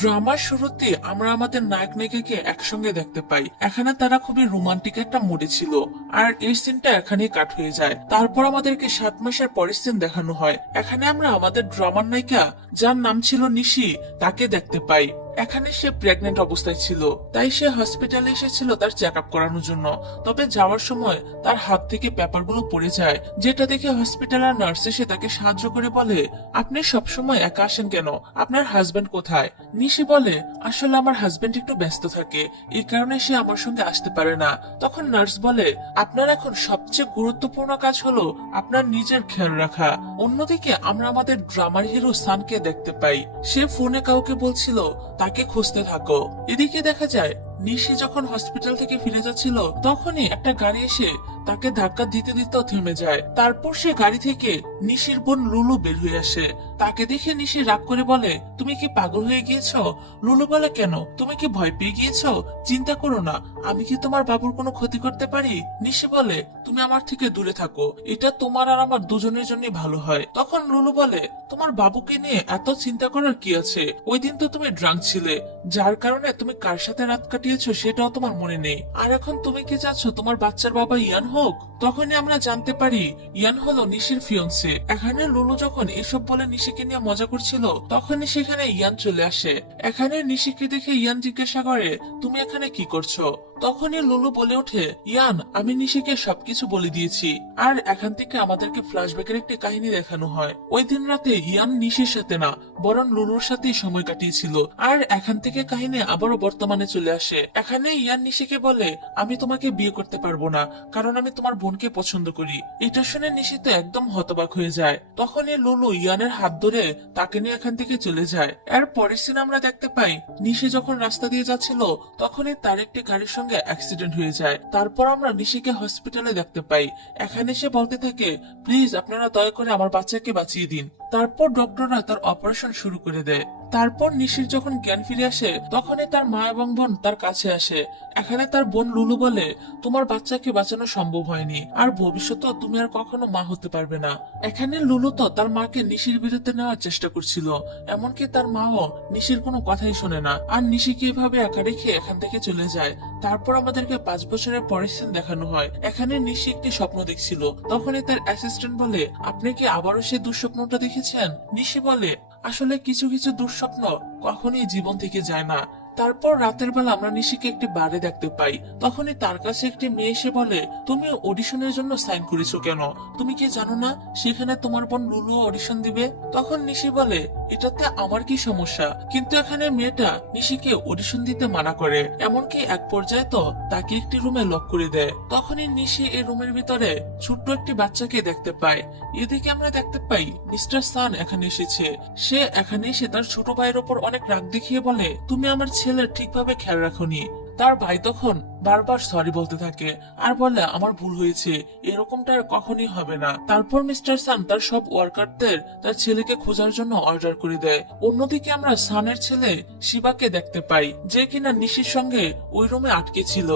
ড্রামার শুরুতে আমরা আমাদের নায়ক নায়িকাকে একসঙ্গে দেখতে পাই। এখানে তারা খুবই রোমান্টিক একটা মুডে ছিল, আর এই সিনটা এখানেই কাট হয়ে যায়। তারপর আমাদেরকে 7 মাসের পরের সিন দেখানো হয়। এখানে আমরা আমাদের ড্রামার নায়িকা, যার নাম ছিল নিশি, তাকে দেখতে পাই। এখানে সে প্রেগনেন্ট অবস্থায় ছিল, তাই সে হসপিটালে এসেছিল তার চেক আপ করানোর জন্য। তবে যাওয়ার সময় তার হাত থেকে পেপারগুলো পড়ে যায়, যেটা দেখে হসপিটালের নার্স এসে তাকে সাহায্য করে বলে, আপনি সবসময় একা আসেন কেন, আপনার হাজবেন্ড কোথায়? নিশি বলে, আসলে আমার হাজবেন্ড একটু ব্যস্ত থাকে, এই কারণে সে আমার সঙ্গে আসতে পারে না। তখন নার্স বলে, আপনার এখন সবচেয়ে গুরুত্বপূর্ণ কাজ হলো আপনার নিজের খেয়াল রাখা। অন্যদিকে আমরা আমাদের ড্রামার হিরো সানকে দেখতে পাই। সে ফোনে কাউকে বলছিল তাকে খুঁজতে থাকো। এদিকে দেখা যায় নিশি যখন হসপিটাল থেকে ফিরে যাচ্ছিল, তখনই একটা গাড়ি এসে তাকে ধাক্কা দিতে দিতেও থেমে যায়। তারপর সে গাড়ি থেকে নিশির বোন লুলু বের হয়ে আসে। তাকে দেখে নিশি রাগ করে বলে, তুমি কি পাগল হয়ে গিয়েছো? লুলু বলে, কেন, তুমি কি ভয় পেয়ে গিয়েছো? চিন্তা করো না, আমি কি তোমার বাবুর কোনো ক্ষতি করতে পারি? নিশি বলে, তুমি আমার থেকে দূরে থাকো, এটা তোমার আর আমার দুজনের জন্য ভালো হয়। তখন লুলু বলে, তোমার বাবুকে নিয়ে এত চিন্তা করার কি আছে? ওই দিন তো তুমি ড্রাঙ্ক ছিলে, যার কারণে তুমি কার সাথে রাত কাটিয়েছো সেটাও তোমার মনে নেই। আর এখন তুমি কি চাচ্ছ তোমার বাচ্চার বাবা ইয়ান হোক? তখনই আমরা জানতে পারি ইয়ান হলো নিশির ফিয়ন্সে। এখানে লুলু যখন এসব বলে নিশিকে নিয়ে মজা করছিল, তখনই সেখানে ইয়ান চলে আসে। এখানে নিশিকে দেখে ইয়ান জিজ্ঞাসা করে, তুমি এখানে কি করছো? তখনই লুলু বলে ওঠে, ইয়ান, আমি নিশিকে সবকিছু বলে দিয়েছি। আর এখান থেকে আমাদেরকে ফ্ল্যাশব্যাকের একটি কাহিনী দেখানো হয়। ওই দিন রাতে ইয়ান নিশির সাথে না, বরং লুলুর সাথেই সময় কাটিয়েছিল। আর এখান থেকে কাহিনী আবারও বর্তমানে চলে আসে। এখানে ইয়ান নিশিকে বলে, আমি তোমাকে বিয়ে করতে পারবো না, কারণ আমি তোমার বোনকে পছন্দ করি। এটা শুনে নিশি তো একদম হতবাক হয়ে যায়। তখনই লুলু ইয়ানের হাত ধরে তাকে নিয়ে এখান থেকে চলে যায়। এর পরের সিন আমরা দেখতে পাই, নিশি যখন রাস্তা দিয়ে যাচ্ছিল, তখনই তার একটি গাড়ির সঙ্গে অ্যাক্সিডেন্ট হয়ে যায়। তারপর আমরা নিশিকে হসপিটালে দেখতে পাই। এখানে সে বলতে থাকে, প্লিজ আপনারা দয়া করে আমার বাচ্চাকে বাঁচিয়ে দিন। তারপর ডক্টররা তার অপারেশন শুরু করে দেয়। তারপর নিশির যখন জ্ঞান ফিরে আসে, তখনই তার মা এবং বোন তার কাছে আসে। এখানে তার বোন লুলু বলে, তোমার বাচ্চাকে বাঁচানো সম্ভব হয়নি, আর ভবিষ্যতেও তুমি আর কখনো মা হতে পারবে না। এখানে লুলু তো তার মাকে নিশির বিরুদ্ধে নেওয়ার চেষ্টা করছিল, এমনকি তার মাও নিশির কোনো কথাই শোনে না, আর নিশিকে এভাবে একা রেখে এখান থেকে চলে যায়। তারপর আমাদেরকে 5 বছরের পরের সিন দেখানো হয়। এখানে নিশি একটি স্বপ্ন দেখছিল। তখনই তার অ্যাসিস্ট্যান্ট বলে, আপনি কি আবারও সেই দুঃস্বপ্নটা দেখেছেন? নিশি বলে, আসলে কিছু কিছু দুঃস্বপ্ন কখনোই জীবন থেকে যায় না। তারপর রাতের বেলা আমরা নিশিকে একটি বারে দেখতে পাই। তখনই তার কাছে একটি মেয়ে এসে বলে, তুমি অডিশনের জন্য সাইন করেছো কেন? তুমি কি জানো না সেখানে তোমার বোন লুলু অডিশন দিবে? তখন নিশি বলে, এটাতে আমার কি সমস্যা? কিন্তু এখানে মেয়েটা নিশিকে অডিশন দিতে মানা করে, এমনকি এক পর্যায়ে তো তাকে একটি রুমে লক করে দেয়। তখনই নিশি এই রুমের ভিতরে ছোট্ট একটি বাচ্চাকে দেখতে পায়। এদিকে আমরা দেখতে পাই মিস্টার সান এখানে এসেছে। সে এখানে এসে তার ছোট ভাইয়ের ওপর অনেক রাগ দেখিয়ে বলে, তুমি আমার ছেলের ঠিকভাবে খেয়াল রাখোনি। তার ভাই তখন বারবার সরি বলতে থাকে আর বলে, আমার ভুল হয়েছে, এরকমটা আর কখনই হবে না। তারপর মিস্টার সান তার সব ওয়ার্কারদের তার ছেলেকে খোঁজার জন্য অর্ডার করে দেয়। অন্যদিকে আমরা সানের ছেলে শিবাকে দেখতে পাই, যে কিনা নিশির সঙ্গে ওই রুমে আটকে ছিল।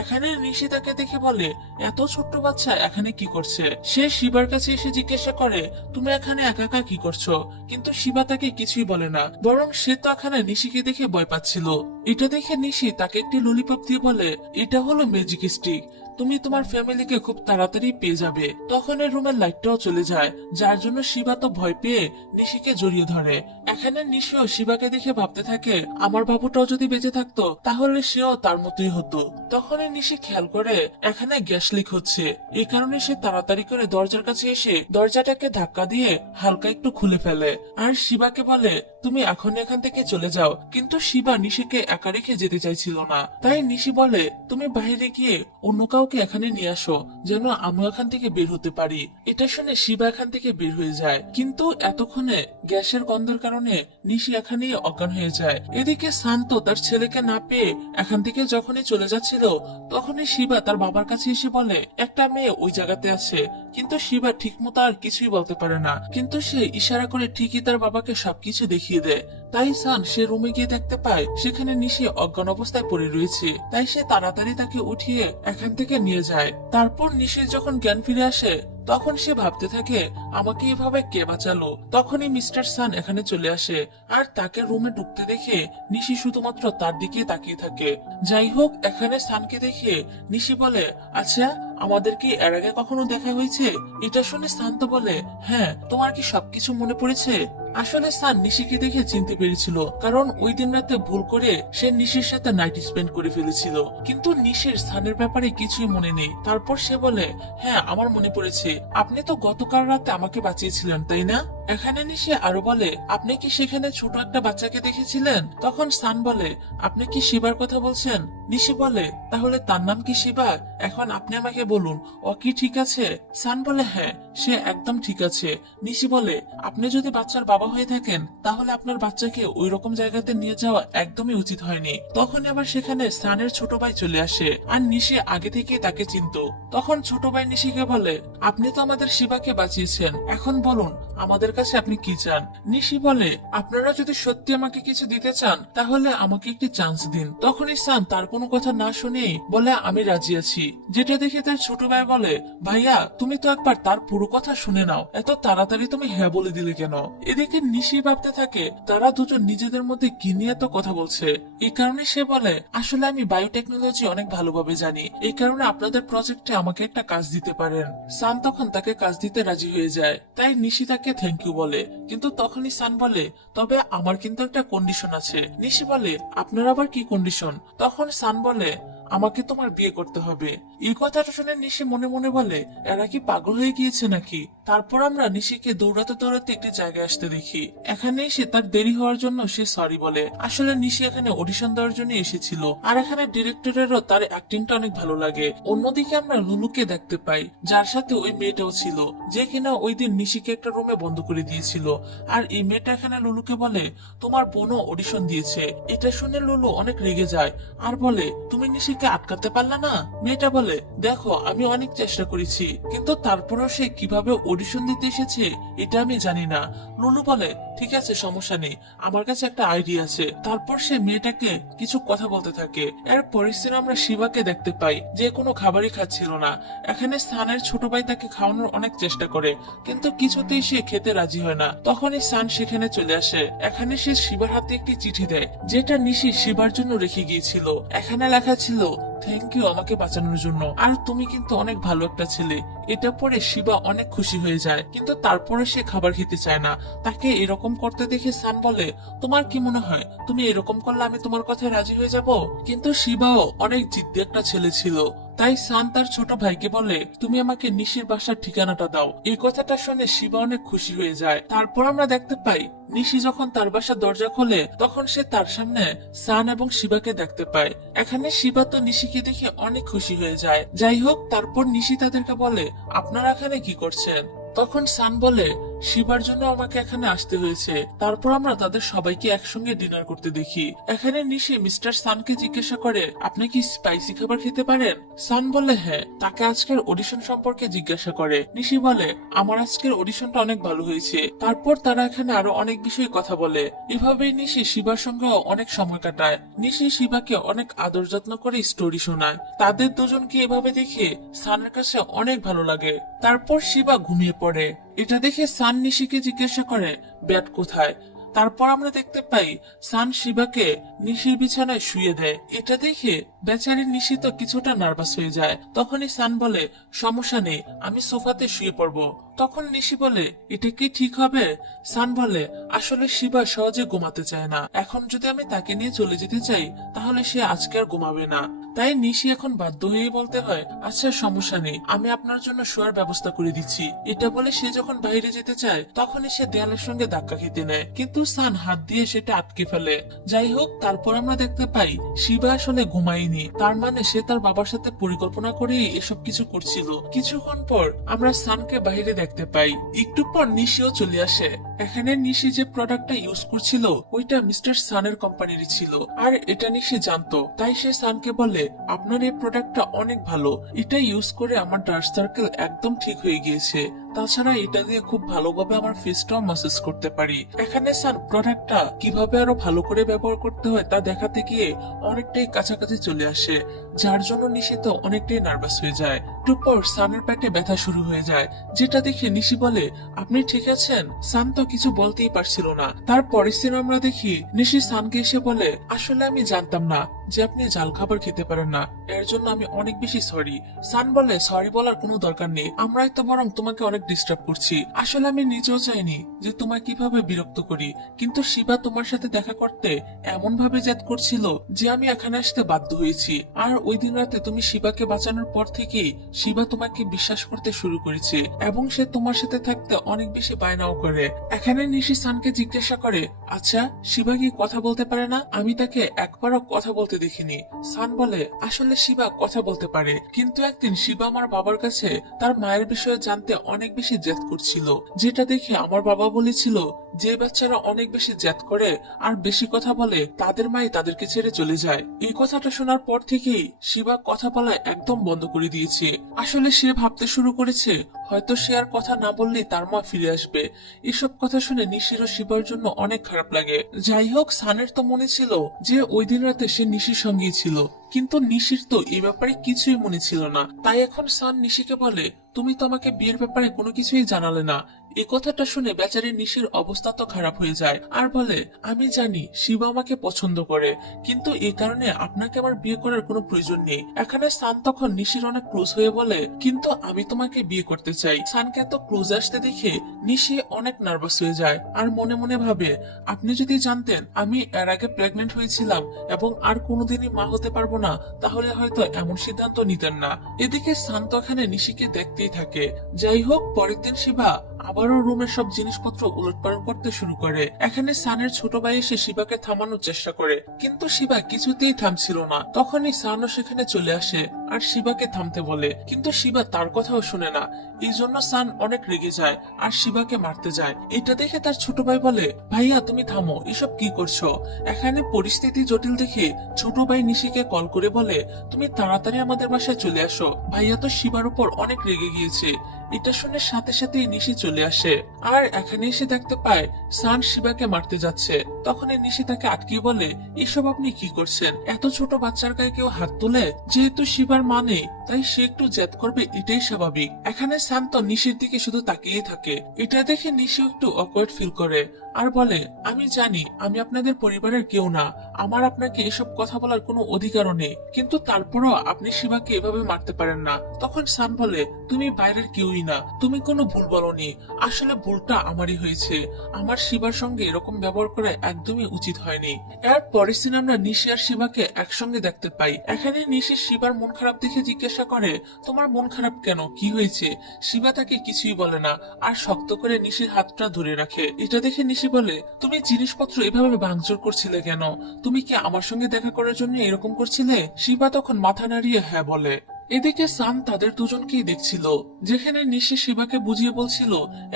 এখানে নিশি তাকে দেখে বলে, এত ছোট্ট বাচ্চা এখানে কি করছে? সে শিবার কাছে এসে জিজ্ঞাসা করে, তুমি এখানে একা একা কি করছো? কিন্তু শিবা তাকে কিছুই বলে না, বরং সে তো এখানে নিশিকে দেখে ভয় পাচ্ছিল। এটা দেখে নিশি তাকে একটি ললিপপ দিয়ে বলে, এটা হলো ম্যাজিক স্টিক, তুমি তোমার ফ্যামিলিকে খুব তাড়াতাড়ি পেয়ে যাবে। তখন এই রুমের লাইটটাও চলে যায়, যার জন্য শিবা তো ভয় পেয়ে নিশিকে জড়িয়ে ধরে। এখানে নিশিও শিবাকে দেখে ভাবতে থাকে, আমার বাবুটাও যদি বেঁচে থাকতো তাহলে সেও তার মতোই হতো। তখনই নিশি খেয়াল করে এখানে গ্যাস লিক হচ্ছে। এই কারণে সে তাড়াতাড়ি করে দরজার কাছে এসে দরজাটাকে ধাক্কা দিয়ে হালকা একটু খুলে ফেলে, আর শিবাকে বলে, তুমি এখন এখান থেকে চলে যাও। কিন্তু শিবা নিশিকে একা রেখে যেতে চাইছিল না, তাই নিশি বলে, তুমি বাইরে গিয়ে অন্য কাউকে এখানে নিয়ে আসো, যেন আমি এখান থেকে বের হতে পারি। এটা শুনে শিবা এখান থেকে বের হয়ে যায়, কিন্তু এতক্ষণে গ্যাসের গন্ধের কারণে নিশি এখানেই অজ্ঞান হয়ে যায়। এদিকে শান্ত তার ছেলেকে না পেয়ে এখান থেকে যখনই চলে যাচ্ছিল, তখনই শিবা তার বাবার কাছে এসে বলে, একটা মেয়ে ওই জায়গাতে আছে। কিন্তু শিবা ঠিক মতো আর কিছুই বলতে পারে না, কিন্তু সে ইশারা করে ঠিকই তার বাবাকে সবকিছু দেখিয়ে দেয়। তাই সান সে রুমে গিয়ে দেখতে পায় সেখানে নিশি অজ্ঞান অবস্থায় পড়ে রয়েছে। তাই সে তাড়াতাড়ি তাকে উঠিয়ে এখান থেকে নিয়ে যায়। তারপর নিশির যখন জ্ঞান ফিরে আসে, তখন সে ভাবতে থাকে আমাকে এভাবে কে বাঁচালো। তখনই মিস্টার সান এখানে চলে আসে আর তাকে রুমে ঢুকতে দেখে নিশি শুধুমাত্র তার দিকে তাকিয়ে থাকে। যাই হোক, এখানে সানকে দেখে নিশি বলে, আচ্ছা আমাদের কি এর আগে কখনো দেখা হয়েছে? এটা শুনে সান তো বলে, হ্যাঁ, তোমার কি সবকিছু মনে পড়েছে? আসলে সান নিশিকে দেখে চিনতে পেরেছিল, কারণ ওই দিন রাতে ভুল করে সে নিশির সাথে নাইট স্পেন্ড করে ফেলেছিল। কিন্তু নিশির সানের ব্যাপারে কিছুই মনে নেই। তারপর সে বলে, হ্যাঁ আমার মনে পড়েছে, আপনি তো গতকাল রাতে আমাকে বাঁচিয়েছিলেন তাই না? এখানে নিশি আরো বলে, আপনি কি সেখানে ছোট একটা বাচ্চাকে দেখেছিলেন? তখন সান বলে, আপনি কি শিবার কথা বলছেন? নিশি বলে, তাহলে তার নাম কি শিবা? এখন আপনি আমাকে বলুন, ও কি ঠিক আছে? সান বলে, হ্যাঁ সে একদম ঠিক আছে। নিশি বলে, আপনি যদি বাচ্চার বাবা হয়ে থাকেন তাহলে আপনার বাচ্চাকে ওই রকম জায়গাতে নিয়ে যাওয়া একদমই উচিত হয়নি। তখন আবার সেখানে সানের ছোট ভাই চলে আসে আর নিশি আগে থেকে তাকে চিনতো। তখন ছোট ভাই নিশিকে বলে, আপনি তো আমাদের শিবাকে বাঁচিয়েছেন, এখন বলুন আমাদের কাছে আপনি কি চান? নিশি বলে, আপনারা যদি সত্যি আমাকে কিছু দিতে চান তাহলে আমাকে একটি চান্স দিন। তখনই সান তার কোনো কথা না শুনেই বলে, আমি রাজি আছি। যেটা দেখে তার ছোট ভাই বলে, ভাইয়া তুমি তো একবার তার পুরো কথা শুনে নাও, এত তাড়াতাড়ি তুমি হ্যাঁ বলে দিলে কেন? এদিকে নিশি ভাবতে থাকে তারা দুজন নিজেদের মধ্যে কি নিয়ে তো কথা বলছে। এই কারণে সে বলে, আসলে আমি বায়োটেকনোলজি অনেক ভালোভাবে জানি, এই কারণে আপনাদের প্রজেক্টে আমাকে একটা কাজ দিতে পারেন। সান তখন তাকে কাজ দিতে রাজি হয়ে যায়, তাই নিশি তাকে থ্যাংক ইউ বলে। কিন্তু তখনই সান বলে, তবে আমার কিন্তু একটা কন্ডিশন আছে। নিশি বলে, আপনার আবার কি কন্ডিশন? তখন সান বলে, আমাকে তোমার বিয়ে করতে হবে। এই কথাটা শুনে নিশি মনে মনে বলে, এরা কি পাগল হয়ে গিয়েছে নাকি? তারপর আমরা নিশিকে দৌড়াতে দৌড়াতে একটি জায়গায় আসতে দেখি। এখানে এসে তার দেরি হওয়ার জন্য সে সরি বলে। আসলে নিশি এখানে অডিশন দেওয়ার জন্য এসেছিল, আর এখানে ডিরেক্টরেরও তার অ্যাক্টিংটা অনেক ভালো লাগে। অন্যদিকে আমরা লুলুকে দেখতে পাই, যার সাথে ওই মেয়েটাও ছিল, যে কিনা ওই দিন নিশিকে একটা রুমে বন্ধ করে দিয়েছিল। আর এই মেয়েটা এখানে লুলুকে বলে, তোমার বোনও অডিশন দিয়েছে। এটা শুনে লুলু অনেক রেগে যায় আর বলে, তুমি নিশিকে আটকাতে পারলা না? মেয়েটা বলে, দেখো আমি অনেক চেষ্টা করেছি, কিন্তু তারপরেও সে কিভাবে অডিশন দিতে এসেছে এটা আমি জানি না। লুলু বলে, ঠিক আছে সমস্যা নেই, আমার কাছে একটা আইডিয়া আছে। তারপর সে মেয়েটাকে কিছু কথা বলতে থাকে। এর পরের দিন আমরা শিবাকে দেখতে পাই, যে কোনো খাবারই খাচ্ছিল না। এখানে সানের ছোট ভাই তাকে খাওয়ানোর অনেক চেষ্টা করে, কিন্তু কিছুতেই সে খেতে রাজি হয় না। তখনই সান সেখানে চলে আসে। এখানে সে শিবার হাতে একটি চিঠি দেয়, যেটা নিশি শিবার জন্য রেখে গিয়েছিল। এখানে লেখা ছিল, থ্যাংক ইউ আমাকে বাঁচানোর জন্য, আর তুমি কিন্তু অনেক ভালো একটা ছেলে। এটা পরে শিবা অনেক খুশি হয়ে যায়, কিন্তু তারপরে সে খাবার খেতে চায় না। তাকে এরকম করতে দেখে সান বলে, তোমার কি মনে হয় তুমি এরকম করলে আমি তোমার কথায় রাজি হয়ে যাব? কিন্তু শিবাও অনেক জিদ্দি একটা ছেলে ছিল, তাই সান তার ছোট ভাইকে বলে, তুমি আমাকে নিশির বাসার ঠিকানাটা দাও। এই কথাটা শুনে শিবা অনেক খুশি হয়ে যায়। তারপর আমরা দেখতে পাই নিশি যখন তার বাসার দরজা খোলে তখন সে তার সামনে সান এবং শিবাকে দেখতে পায়। এখানে শিবা তো নিশিকে দেখে অনেক খুশি হয়ে যায়। যাই হোক, তারপর নিশি তাদেরকে বলে, আপনারা এখানে কি করছেন? তখন সান বলে, শিবার জন্য আমাকে এখানে আসতে হয়েছে। তারপর আমরা তাদের সবাইকে একসঙ্গে ডিনার করতে দেখি। এখানে নিশি মিস্টার সানকে জিজ্ঞাসা করে, আপনি কি স্পাইসি খাবার খেতে পারেন? সান বলে হ্যাঁ। তাকে আজকের অডিশন সম্পর্কে জিজ্ঞাসা করে। নিশি বলে, আমার আজকের অডিশনটা অনেক ভালো হয়েছে। তারপর তারা এখানে আরো অনেক বিষয়ে কথা বলে। এভাবেই নিশি শিবার সঙ্গেও অনেক সময় কাটায়। নিশি শিবাকে অনেক আদর যত্ন করে স্টোরি শোনায়। তাদের দুজনকে এভাবে দেখে সানের কাছে অনেক ভালো লাগে। তারপর শিবা ঘুমিয়ে পড়ে। এটা দেখে সান নিশিকে জিজ্ঞাসা করে, ব্যাট কোথায়? তারপর আমরা দেখতে পাই সান শিবাকে নিশির বিছানায় শুয়ে দেয়। এটা দেখে বেচারি নিশি তো কিছুটা নার্ভাস হয়ে যায়। তখনই সান বলে, সমস্যা নেই, আমি সোফাতে শুয়ে পড়বো। তখন নিশি বলে, এটা কি ঠিক হবে? সান বলে, আসলে শিবা সহজে ঘুমাতে চায় না, এখন যদি আমি তাকে নিয়ে চলে যেতে চাই তাহলে সে আজকে আর ঘুমাবে না। তাই নিশি এখন বাধ্য হয়ে বলতে হয়, আচ্ছা সমস্যা নেই, আমি আপনার জন্য শোয়ার ব্যবস্থা করে দিচ্ছি। এটা বলে সে যখন বাইরে যেতে চায় তখনই সে দেয়ালের সঙ্গে ধাক্কা খেতে নেয়, কিন্তু সান হাত দিয়ে সেটা আটকে ফেলে। যাই হোক, তারপর আমরা দেখতে পাই শিবা আসলে ঘুমায়নি, তার মানে সে তার বাবার সাথে পরিকল্পনা করে এসব কিছু করছিল। কিছুক্ষণ পর আমরা সানকে বাইরে দেখতে পাই। একটু পর নিশিও চলে আসে। এখানে নিশি যে প্রোডাক্টটা ইউজ করছিল ওইটা মিস্টার সানের কোম্পানির ছিল, আর এটা নিশি জানতো। তাই সে সানকে বলে, আপনার এই প্রোডাক্টটা অনেক ভালো, এটা ইউজ করে আমার ডার্ক সার্কেল একদম ঠিক হয়ে গিয়েছে। তাছাড়া এটা দিয়ে খুব ভালোভাবে আমার ফেসটাও ম্যাসেজ করতে পারি। এখানে সান প্রোডাক্টটা কিভাবে আরো ভালো করে ব্যবহার করতে হয় তা দেখাতে গিয়ে অনেকটাই কাছাকাছি চলে আসে, যার জন্য নিশি তো অনেকটাই নার্ভাস হয়ে যায়। তারপর সানের পেটে ব্যথা শুরু হয়ে যায়, যেটা দেখে নিশি বলে, আপনি ঠিক আছেন? সান তো কিছু বলতেই পারছিল না। তারপরের সিন আমরা দেখি নিশি সানকে এসে বলে, আসলে আমি জানতাম না যে আপনি জাল খাবার খেতে পারেন না, এর জন্য আমি অনেক বেশি সরি। সান বলে, সরি বলার কোনো দরকার নেই, আমরাই তো বরং তোমাকে অনেক ডিস্টার্ব করছি। আসলে আমি নিজেও চাইনি যে তোমায় কিভাবে বিরক্ত করি, কিন্তু শিবা তোমার সাথে দেখা করতে এমন ভাবে জেদ করছিল যে আমি এখানে আসতে বাধ্য হয়েছি। আর ওই দিন রাতে তুমি শিবাকে বাঁচানোর পর থেকেই শিবা তোমাকে বিশ্বাস করতে শুরু করেছে এবং সে তোমার সাথে থাকতে অনেক বেশি বায়নাও করে। এখানে নিশি সানকে জিজ্ঞাসা করে, আচ্ছা শিবা কি কথা বলতে পারে না? আমি তাকে একবারও কথা বলতে দেখিনি। সান বলে, আসলে শিবা কথা বলতে পারে, কিন্তু একদিন শিবা আমার বাবার কাছে তার মায়ের বিষয়ে জানতে অনেক বেশি জেদ করছিল, যেটা দেখে আমার বাবা বলেছিল যে বাচ্চারা অনেক বেশি জেদ করে আর বেশি কথা বলে তাদের মাই তাদেরকে ছেড়ে চলে যায়। এই কথাটা শোনার পর থেকেই শিবা কথা বলা একদম বন্ধ করে দিয়েছে। আসলে সে ভাবতে শুরু করেছে হয়তো সে আর কথা না বললেই তার মা ফিরে আসবে। এসব কথা শুনে নিশির ও শিবার জন্য অনেক খারাপ লাগে। যাই হোক, সানের তো মনে ছিল যে ওই দিন রাতে সে নিশির সঙ্গেই ছিল, কিন্তু নিশির তো এই ব্যাপারে কিছুই মনে ছিল না। তাই এখন সান নিশিকে বলে, তুমি তো আমাকে বিয়ের ব্যাপারে কোনো কিছুই জানালে না। এই কথাটা শুনে বেচারি নিশির অবস্থা তো খারাপ হয়ে যায় আর বলে, আমি জানি শিবা আমাকে পছন্দ করে, কিন্তু এই কারণে আপনাকে আমার বিয়ে করার কোনো প্রয়োজন নেই। এখানে সান তখন নিশির অনেক ক্লোজ হয়ে বলে, কিন্তু আমি তোমাকে বিয়ে করতে চাই। সানকে এত ক্লোজ আসতে দেখে নিশি অনেক নার্ভাস হয়ে যায় আর মনে মনে ভাবে, আপনি যদি জানতেন আমি এর আগে প্রেগনেন্ট হয়েছিলাম এবং আর কোনোদিনই মা হতে পারবো না, তাহলে হয়তো এমন সিদ্ধান্ত নিতেন না। এদিকে সান তো এখানে নিশিকে দেখতেই থাকে। যাই হোক, পরের দিন শিবা আবারও রুমের সব জিনিসপত্র উলটপালট করতে শুরু করে। এখানে সানের ছোট ভাই এসে শিবাকে থামানোর চেষ্টা করে, কিন্তু শিবা কিছুতেই থামছিল না। তখনই সানও সেখানে চলে আসে আর শিবাকে থামতে বলে, কিন্তু শিবা তার কথাও শুনে না। এই জন্য সান অনেক রেগে যায় আর শিবাকে মারতে যায়। এটা দেখে তার ছোট ভাই বলে, ভাইয়া তুমি থামো, এসব কি করছো? এখানে পরিস্থিতি জটিল দেখে ছোট ভাই নিশিকে কল করে বলে, তুমি তাড়াতাড়ি আমাদের বাসায় চলে আসো, ভাইয়া তো শিবার উপর অনেক রেগে গিয়েছে। এটা শুনে সাথে সাথে নিশি চলে আসে আর এখানে এসে দেখতে পায় সান শিবাকে মারতে যাচ্ছে। তখন নিশি তাকে আটকে বলে, এসব আপনি কি করছেন? এত ছোট বাচ্চার গায়ে কেউ হাত তোলে? যেহেতু শিবার মা নেই তাই সে একটু জেদ করবে, এটাই স্বাভাবিক। এখানে সান তো নিশির দিকে শুধু তাকিয়ে থাকে। এটা দেখে নিশি একটু অকওয়ার্ড ফিল করে আর বলে, আমি জানি আমি আপনাদের পরিবারের কেউ না, আমার আপনাকে এসব কথা বলার কোনো অধিকারও নেই, কিন্তু তারপরও আপনি শিবাকে এভাবে মারতে পারেন না। তখন সান বলে, তুমি বাইরের কেউই না, তুমি কোনো ভুল বলনি, আসলে ভুলটা আমারই হয়েছে। আমার শিবার সঙ্গে এরকম ব্যবহার করা একদমই উচিত হয়নি। এর পরের দিন আমরা নিশি আর শিবাকে একসঙ্গে দেখতে পাই। এখানে নিশি শিবার মন খারাপ দেখে জিজ্ঞাসা করে, তোমার মন খারাপ কেন, কি হয়েছে? শিবা তাকে কিছুই বলে না আর শক্ত করে নিশির হাতটা ধরে রাখে। এটা দেখে নিশি বলে, তুমি জিনিসপত্র এভাবে ভাঙচুর করছিলে কেন? তুমি কি আমার সঙ্গে দেখা করার জন্য এরকম করছিলে? শিবা তখন মাথা নাড়িয়ে হ্যাঁ বলে। এদিকে সান তাদের দুজনকেই দেখছিল, যেখানে নিশি শিবাকে বুঝিয়ে বলছিল,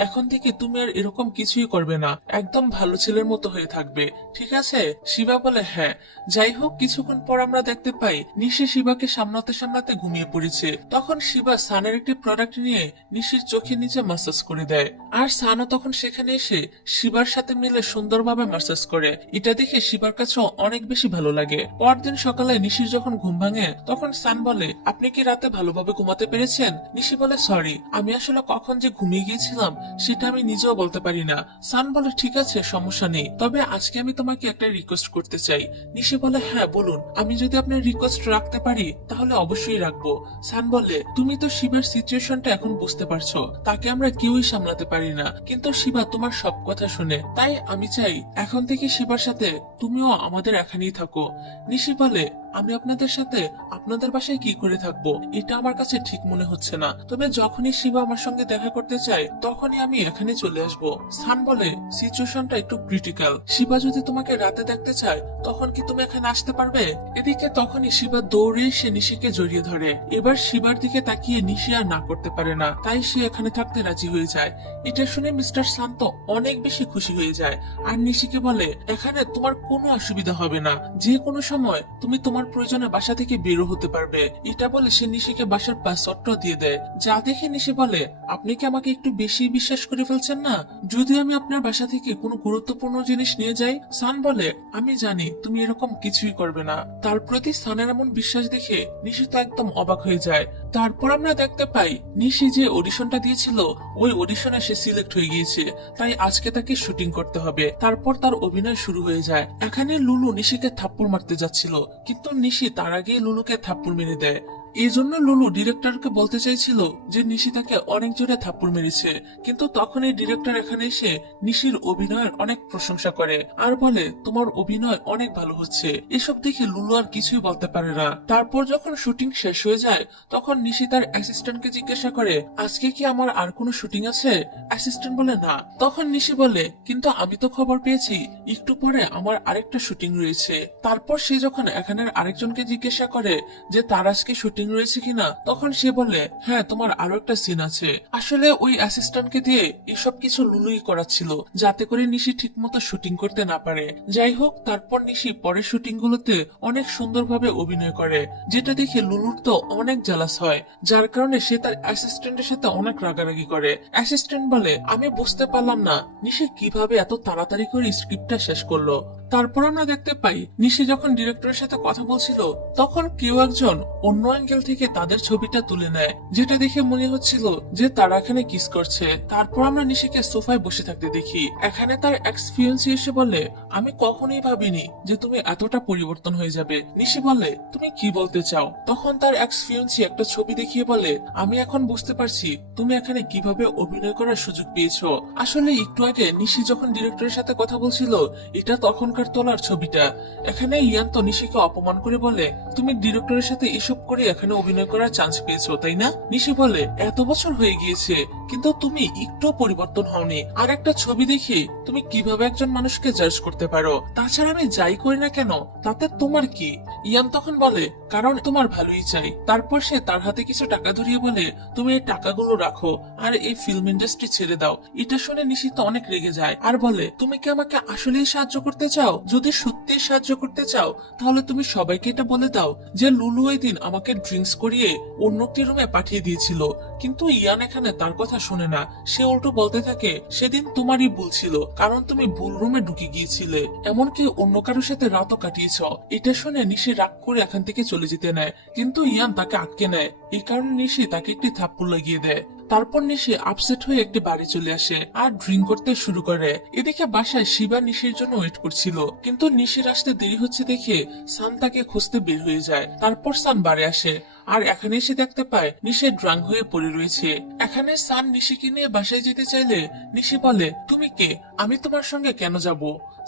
এখন থেকে তুমি আর এরকম কিছুই করবে না, একদম ভালো ছেলের মতো হয়ে থাকবে, ঠিক আছে? শিবা বলে হ্যাঁ। যাই হোক, কিছুক্ষণ পর আমরা দেখতে পাই নিশি শিবাকে সামলাতে সামলাতে ঘুমিয়ে পড়েছে। তখন শিবা সানের একটি প্রোডাক্ট নিয়ে নিশির চোখের নিচে ম্যাসাজ করে দেয় আর সানও তখন সেখানে এসে শিবার সাথে মিলে সুন্দরভাবে ম্যাসাজ করে। এটা দেখে শিবার কাছেও অনেক বেশি ভালো লাগে। পরদিন সকালে নিশির যখন ঘুম ভাঙে তখন সান বলে, আপনি কি রাতে ভালোভাবে ঘুমাতে পেরেছেন? নিশি বলে, সরি, আমি আসলে কখন যে ঘুমিয়ে গিয়েছিলাম সেটা আমি নিজেও বলতে পারি না। সান বলে, ঠিক আছে, সমস্যা নেই, তবে আজকে আমি তোমাকে একটা রিকোয়েস্ট করতে চাই। নিশি বলে, হ্যাঁ বলুন, আমি যদি আপনার রিকোয়েস্ট রাখতে পারি তাহলে অবশ্যই রাখবো। সান বলে, তুমি তো শিবের সিচুয়েশনটা এখন বুঝতে পারছো, তাকে আমরা কেউই সামলাতে পারি না, কিন্তু শিবা তোমার সব কথা শুনে, তাই আমি চাই এখন থেকে শিবার সাথে তুমিও আমাদের এখানেই থাকো। নিশি বলে, আমি আপনাদের সাথে আপনাদের বাসায় কি করে থাকবো, এটা আমার কাছে ঠিক মনে হচ্ছে না, তবে যখনই শিবা আমার সঙ্গে দেখা করতে চায় তখনই আমি এখানে চলে আসবো। সান বলে, সিচুয়েশনটা একটু ক্রিটিক্যাল, শিবা যদি তোমাকে রাতে দেখতে চায় তখন কি তুমি এখানে আসতে পারবে? এদিকে তখনই শিবা দৌড়ে সে নিশিকে জড়িয়ে ধরে। এবার শিবার দিকে তাকিয়ে নিশি আর না করতে পারে না, তাই সে এখানে থাকতে রাজি হয়ে যায়। এটা শুনে মিস্টার শান্ত অনেক বেশি খুশি হয়ে যায় আর নিশিকে বলে, এখানে তোমার কোনো অসুবিধা হবে না, যে কোনো সময় তুমি তোমার তোমার প্রয়োজনে বাসা থেকে বেরো হতে পারবে। এটা বলে সে নিশিকে বাসার পাসওয়ার্ডটা দিয়ে দেয়। যা দেখে নিশি বলে, আপনি কি আমাকে একটু বেশি বিশ্বাস করে ফেলছেন না? যদি আমি আপনার বাসা থেকে কোনো গুরুত্বপূর্ণ জিনিস নিয়ে যাই? সান বলে, আমি জানি তুমি এরকম কিছুই করবে না। তার প্রতি সানের এমন বিশ্বাস দেখে নিশি তো একদম অবাক হয়ে যায়। তারপর আমরা দেখতে পাই নিশি যে অডিশনটা দিয়েছিল ওই অডিশনে সে সিলেক্ট হয়ে গিয়েছে, তাই আজকে তাকে শুটিং করতে হবে। তারপর তার অভিনয় শুরু হয়ে যায়। এখানে লুলু নিশিকে থাপ্পড় মারতে যাচ্ছিল, কিন্তু নিশি তার আগেই লুলুকে থাপ্পড় মেরে দেয়। এই জন্য লুলু ডিরেক্টরকে বলতে চাইছিল যে নিশি তাকে অনেক জোরে থাপ্পড় মেরেছে, কিন্তু তখন এই ডিরেক্টর এখানে এসে নিশির অভিনয়ের অনেক প্রশংসা করে আর বলে, তোমার অভিনয় অনেক ভালো হচ্ছে। এসব দেখে লুলু আর কিছুই বলতে পারে না। তারপর যখন শুটিং শেষ হয়ে যায় তখন নিশি তার অ্যাসিস্ট্যান্টকে জিজ্ঞাসা করে, আজকে কি আমার আর কোনো শুটিং আছে? অ্যাসিস্ট্যান্ট বলে, না। তখন নিশি বলে, কিন্তু আমি তো খবর পেয়েছি একটু পরে আমার আরেকটা শুটিং রয়েছে। তারপর সে যখন এখানের আরেকজনকে জিজ্ঞাসা করে যে তার আজকে শুটিং রয়েছে কিনা, তখন সে বলে, হ্যাঁ, তোমার আরো একটা সিন আছে। আসলে ওই অ্যাসিস্ট্যান্টকে দিয়ে এসব কিছু লুলুই করাচ্ছিল, যাতে করে নিশি ঠিক মতো শুটিং করতে না পারে। যাই হোক, তারপর নিশি পরের শুটিং গুলোতে অনেক সুন্দরভাবে অভিনয় করে, যেটা দেখে লুলুর তো অনেক জালাস হয়, যার কারণে সে তার অ্যাসিস্ট্যান্টের সাথে অনেক রাগারাগি করে। অ্যাসিস্ট্যান্ট বলে, আমি বুঝতে পারলাম না নিশি কিভাবে এত তাড়াতাড়ি করে স্ক্রিপ্টটা শেষ করলো। তারপর আমরা দেখতে পাই নিশি যখন ডিরেক্টরের সাথে কথা বলছিল তখন কেউ একজন অন্য অ্যাঙ্গেল থেকে তাদের ছবিটা তুলে নেয়, যেটা দেখে মনে হচ্ছিল যে তারা এখানে কিস করছে। তারপর আমরা নিশিকে সোফায় বসে থাকতে দেখি। এখানে তার এক্সপিরিয়েন্সি এসে বলে, আমি কখনোই ভাবিনি যে তুমি এতটা পরিবর্তন হয়ে যাবে। নিশি বলে, তুমি কি বলতে চাও? তখন তার এক্সপিরিয়েন্সি একটা ছবি দেখিয়ে বলে, আমি এখন বুঝতে পারছি তুমি এখানে কিভাবে অভিনয় করার সুযোগ পেয়েছো। আসলে একটু আগে নিশি যখন ডিরেক্টরের সাথে কথা বলছিল এটা তখনকার তোলার ছবিটা। এখানে ইয়ান তো নিশিকে অপমান করে বলে, তুমি ডিরেক্টরের সাথে এসব করে এখানে অভিনয় করার চান্স পেয়েছো, তাই না? নিশি বলে, এত বছর হয়ে গিয়েছে কিন্তু তুমি একটু পরিবর্তন হওনি। আর একটা ছবি দেখে তুমি কিভাবে একজন মানুষকে জাজ করতে পারো? তাছাড়া আমি যাই করি না কেন তাতে তোমার কি? ইয়ান তখন বলে, কারণ তোমার ভালোই চাই। তারপর সে তার হাতে কিছু টাকা ধরিয়ে বলে, তুমি এই টাকাগুলো রাখো আর এই ফিল্ম ইন্ডাস্ট্রি ছেড়ে দাও। এটা শুনে নিশি তো অনেক রেগে যায় আর বলে, তুমি কি আমাকে আসলেই সাহায্য করতে চাও? যদি সত্যি সাহায্য করতে চাও তাহলে তুমি সবাইকে এটা বলে দাও যে লুলু ওই দিন আমাকে ড্রিঙ্কস করিয়ে অন্য একটি রুমে পাঠিয়ে দিয়েছিল। কিন্তু ইয়ান এখানে তার কথা শুনে না, সে উল্টো বলতে থাকে, সেদিন তোমারই ভুল ছিল, কারণ তুমি ভুল রুমে ঢুকে গিয়েছিলে, এমনকি অন্য কারোর সাথে রাতও কাটিয়েছ। এটা শুনে নিশি রাগ করে এখান থেকে চলে যেতে নেয়, কিন্তু ইয়ান তাকে আটকে নেয়। এই কারণে নিশি তাকে একটি থাপ্পড় লাগিয়ে দেয়। তারপর নিশি আপসেট হয়ে একটি বাড়ি চলে আসে আর ড্রিঙ্ক করতে শুরু করে। এদিকে বাসায় শিবা নিশির জন্য ওয়েট করছিল, কিন্তু নিশির আসতে দেরি হচ্ছে দেখে সান তাকে খুঁজতে বের হয়ে যায়। তারপর সান বাড়ি আসে আর এখানে এসে দেখতে পায় নিশি ড্রাঙ্ক হয়ে পড়ে রয়েছে। এখানে সান নিশিকে নিয়ে বাসায় যেতে চাইলে নিশি বলে, তুমি কে? আমি তোমার সঙ্গে কেন যাব?